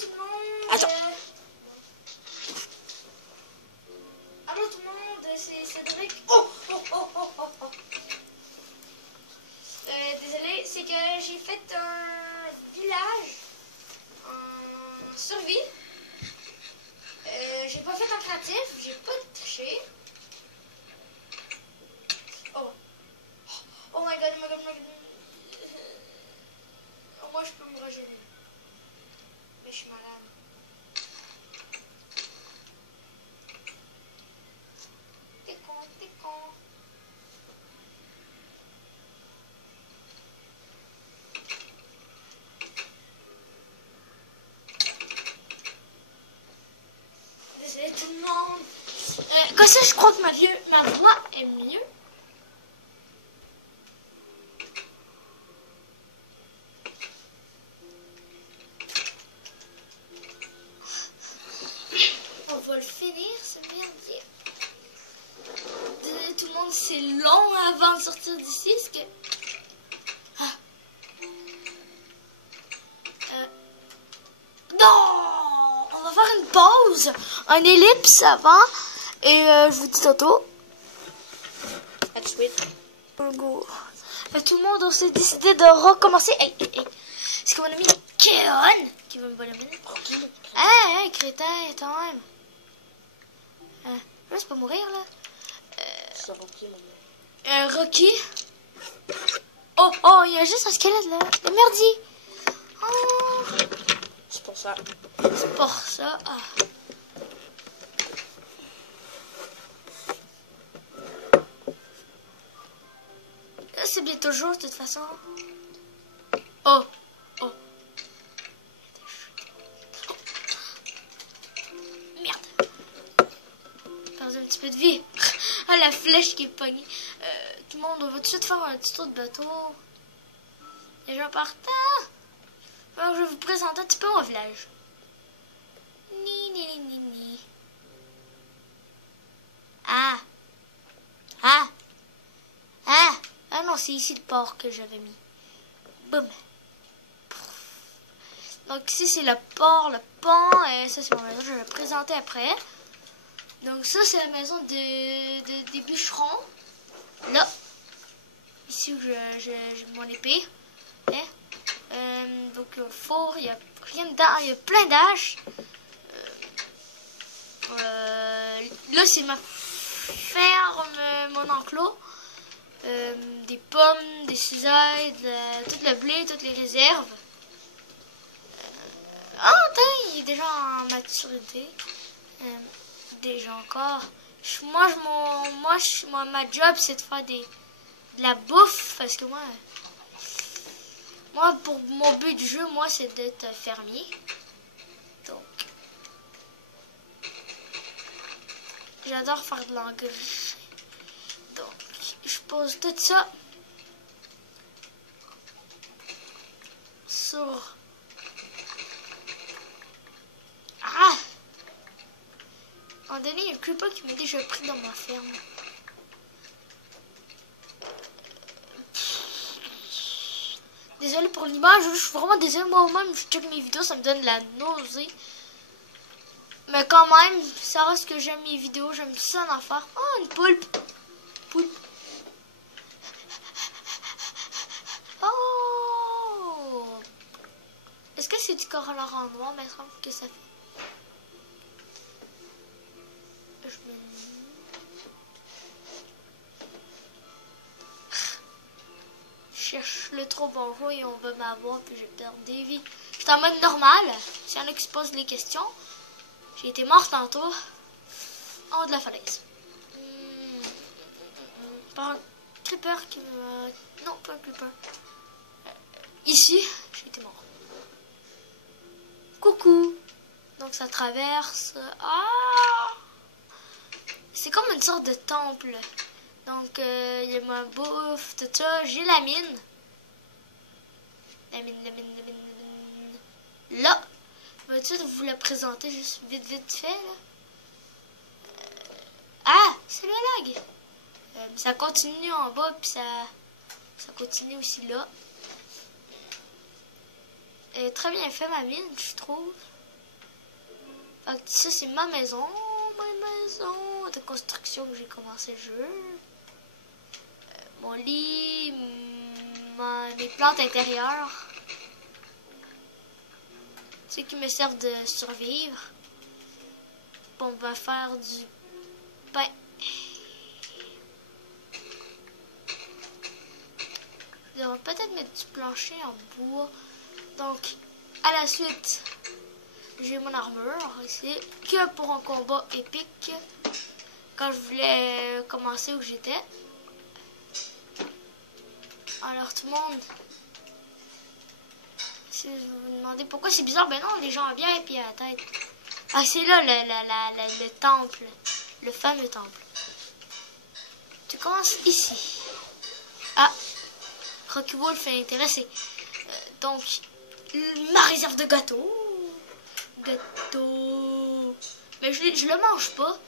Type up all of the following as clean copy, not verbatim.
tout le monde. Attends. Allô tout le monde, c'est Cédric. Oh. Désolé, c'est que j'ai fait un village en survie. J'ai pas fait en créatif, j'ai pas triché. Oh my god. Moi je peux me régénérer. Mais je suis malade. T'es con. Désolé tout le monde. Comme ça, je crois que ma voix est mieux. On va le finir, ce merdier. Désolé tout le monde, c'est long avant de sortir d'ici. Parce que... Non! On va faire une pause, un ellipse avant. Et je vous dis tantôt. À tout de suite. Go. Tout le monde, on s'est décidé de recommencer. Hey. C'est comme mon ami Kéon qui veut me voler la minute. Hey, crétin, quand même. Là, c'est pas mourir, là. C'est Rocky, mon gars. Rocky. Oh, il y a juste un squelette, là. Le merdi. Oh. C'est pour ça. C'est pour ça. Ah. Là, c'est bientôt jour, de toute façon. Oh. Merde. Perdu un petit peu de vie. Ah, la flèche qui est pognée. Tout le monde, on va tout de suite faire un petit tour de bateau. Déjà partant. Alors, je vais vous présenter un petit peu mon village. Ni. Ah non, c'est ici le port que j'avais mis. Boum. Donc ici c'est le port, le pont, et ça c'est ma maison, je vais le présenter après. Donc ça c'est la maison des bûcherons. Là, ici où j'ai mon épée. Donc le four, il y a rien dedans, il y a plein d'âges. Là c'est ma ferme, mon enclos. Des pommes, des cisailles, tout le blé, toutes les réserves. Attends, il est déjà en maturité. Déjà encore. Ma job, c'est de faire de la bouffe. Parce que moi, pour mon but du jeu, moi, c'est d'être fermier. Donc, j'adore faire de l'engrais. Donc, je pose tout ça sur... À un moment donné, il y a un creeper qui m'a déjà pris dans ma ferme. Désolé pour l'image, je suis vraiment désolé. Moi-même, je check mes vidéos, ça me donne la nausée. Mais quand même, ça reste que j'aime mes vidéos, j'aime ça en faire. Oh, une poulpe. Oh! Est-ce que c'est du corollaire en noir, mais il semble que ça fait. Je cherche le trop bon jeu et on va m'avoir puis je perds des vies. Je suis en mode normal. S'il y en a qui se posent des questions. J'ai été mort tantôt en haut de la falaise. Par un creeper qui me... Non, pas un creeper. Ici, j'ai été mort. Coucou. Donc ça traverse. Ah! C'est comme une sorte de temple. Donc il y a ma bouffe, tout ça. J'ai la mine. La mine. Là. Je vais tout de suite vous la présenter juste vite fait. Là. C'est le lag. Ça continue en bas, puis ça continue aussi là. Très bien fait ma mine, je trouve. Fait que ça, c'est ma maison de construction que j'ai commencé le jeu. Mon lit, mes plantes intérieures. Ceux qui me servent de survivre. On va faire du pain. On va peut-être mettre du plancher en bois. Donc, à la suite, j'ai mon armure ici, que pour un combat épique, quand je voulais commencer où j'étais. Alors tout le monde, si vous vous demandez pourquoi c'est bizarre, ben non, les gens ont bien un pied à la tête. Ah, c'est là le temple, le fameux temple. Tu commences ici. Ah, Rocky Wolf est intéressé. Donc, ma réserve de gâteaux. Mais je le mange pas.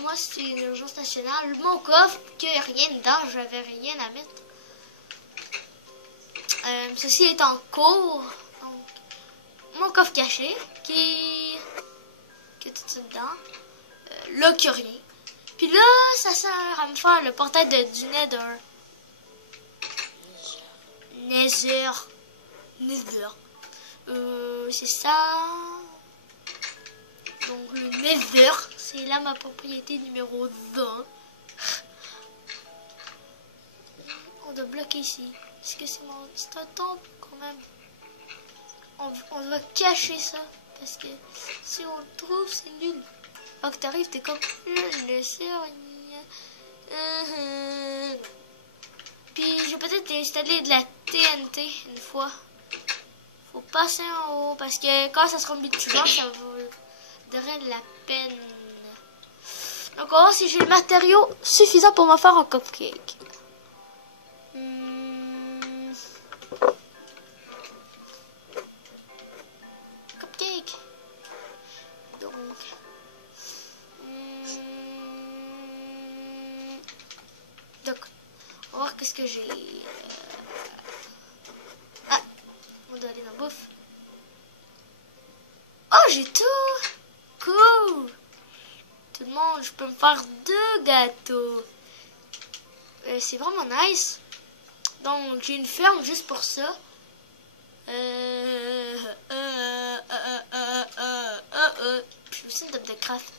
Moi, c'est une urgence nationale. Mon coffre, qu'il n'y a rien dedans, j'avais rien à mettre. Ceci est en cours. Donc, mon coffre caché, qui est tout ça dedans. Là, qu'il n'y a rien. Puis là, ça sert à me faire le portail du Nether. Nether. C'est ça. Donc le Nether, c'est là ma propriété numéro 20. On doit bloquer ici. Est-ce que c'est un temple quand même? On doit cacher ça. Parce que si on le trouve, c'est nul. Quand t'arrives, t'es comme le sœur. Puis je vais peut-être installer de la TNT une fois. Faut passer en haut parce que quand ça sera multijoueur, ça vaudrait la peine. Donc on va voir si j'ai le matériau suffisant pour me faire un cupcake. Cupcake. Donc. Donc, on va voir qu'est-ce que j'ai. On doit aller dans la bouffe. Oh, j'ai tout! Cool! Tout le monde, je peux me faire 2 gâteaux. C'est vraiment nice. Donc, j'ai une ferme juste pour ça. J'ai aussi une table de craft.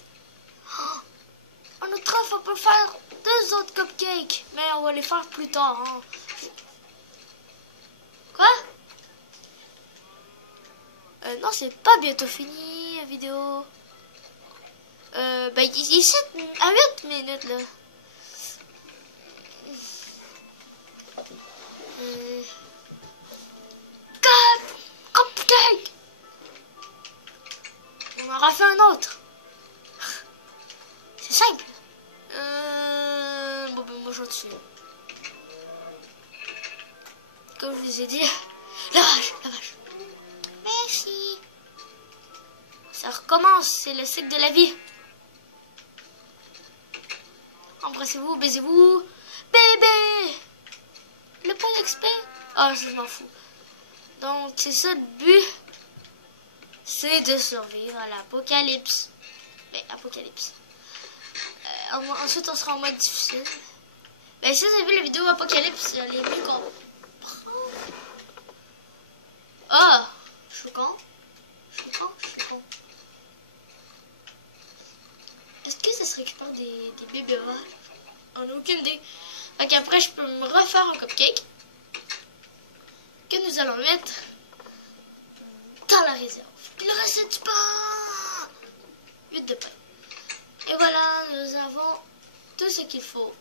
Oh, notre œuf, on peut faire 2 autres cupcakes. Mais on va les faire plus tard. Hein. Quoi? Non, c'est pas bientôt fini la vidéo. Ben, il est 7 à 8 minutes là. Cupcake! On en refait un autre. C'est simple. Bon, ben, moi je dessus. Comme je vous ai dit, la vache. Merci. Ça recommence, c'est le cycle de la vie. Embrassez-vous, baisez-vous. Bébé! Le point d'XP? Ah, je m'en fous. Donc, c'est ça le but. C'est de survivre à l'apocalypse. Ben, apocalypse. Ensuite, on sera en mode difficile. Ben, si vous avez vu la vidéo apocalypse, les mieux comprendre. Ah! Je suis con. Est-ce que ça se récupère des bébés vaches? On n'a aucune idée. Fait qu'après, je peux me refaire un cupcake que nous allons mettre dans la réserve. Puis le reste, c'est du pain! 8 de pain. Et voilà, nous avons tout ce qu'il faut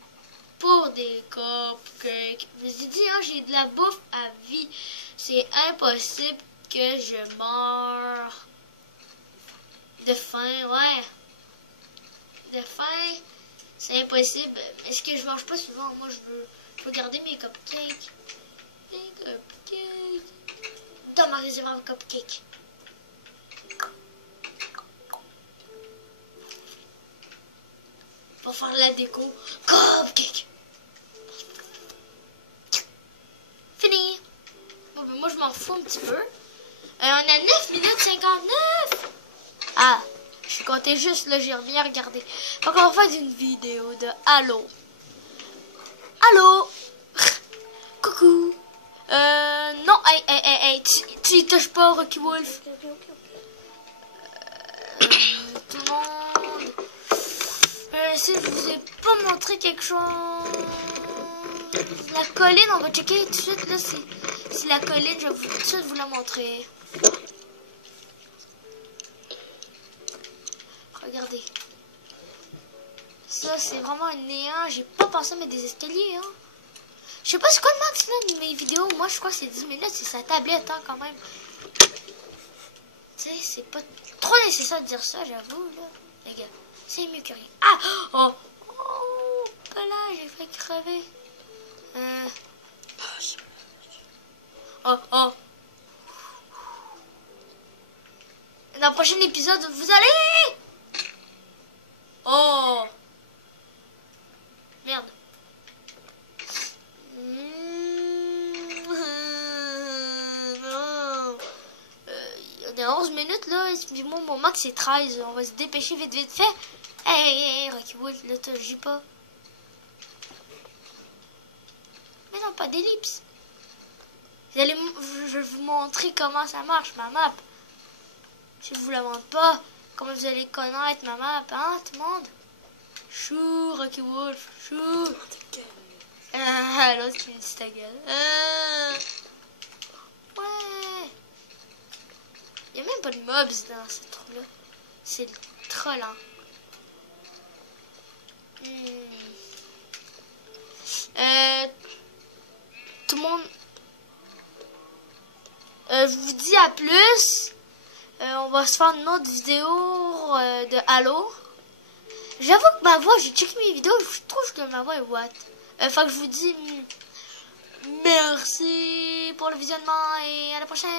pour des cupcakes. Je vous ai dit, hein, j'ai de la bouffe à vie. C'est impossible que je meure de faim, ouais. De faim, c'est impossible. Est-ce que je mange pas souvent? Moi, je veux garder mes cupcakes. Mes cupcakes. Dans ma réserve cupcake. Pour faire la déco. Cupcake. Fini. Bon, ben moi, je m'en fous un petit peu. On a 9 minutes 59. Ah, Je comptais juste, là, j'ai bien regardé. Donc, on va faire une vidéo de Halo. Allô? Coucou. Non, hey, tu y touches pas, Rocky Wolf. Tout le monde. Si je vous ai pas montré quelque chose. La colline, on va checker tout de suite. Là, c'est la colline, je vais tout de suite vous la montrer. Regardez. Ça, c'est un néant. J'ai pas pensé à mettre des escaliers, hein. Je sais pas c'est quoi le max là de mes vidéos. Moi, je crois que c'est 10 minutes. C'est sa tablette, hein, quand même. Tu sais, c'est pas trop nécessaire de dire ça, j'avoue, là. Les gars, c'est mieux que rien. Ah! Oh! Oh! Pas là, j'ai fait crever. Oh! Dans le prochain épisode, vous allez... Oh! Merde. Non. On est à 11 minutes là. Moi, mon max c'est 13. On va se dépêcher vite fait. Hey, Rocky Wolf, là, t'agis pas. Mais non, pas d'ellipse. Je vais vous montrer comment ça marche, ma map. Si je vous la montre pas, comment vous allez connaître ma map, hein, tout le monde? Chou, Rocky Wolf, chou. Ah, l'autre qui me dit ta gueule. Ouais. Il n'y a même pas de mobs dans ce trou-là. C'est le troll, hein. Tout le monde... je vous dis à plus. On va se faire une autre vidéo de Halo. J'avoue que ma voix, j'ai checké mes vidéos, je trouve que ma voix est what. Fait que je vous dis merci pour le visionnement et à la prochaine.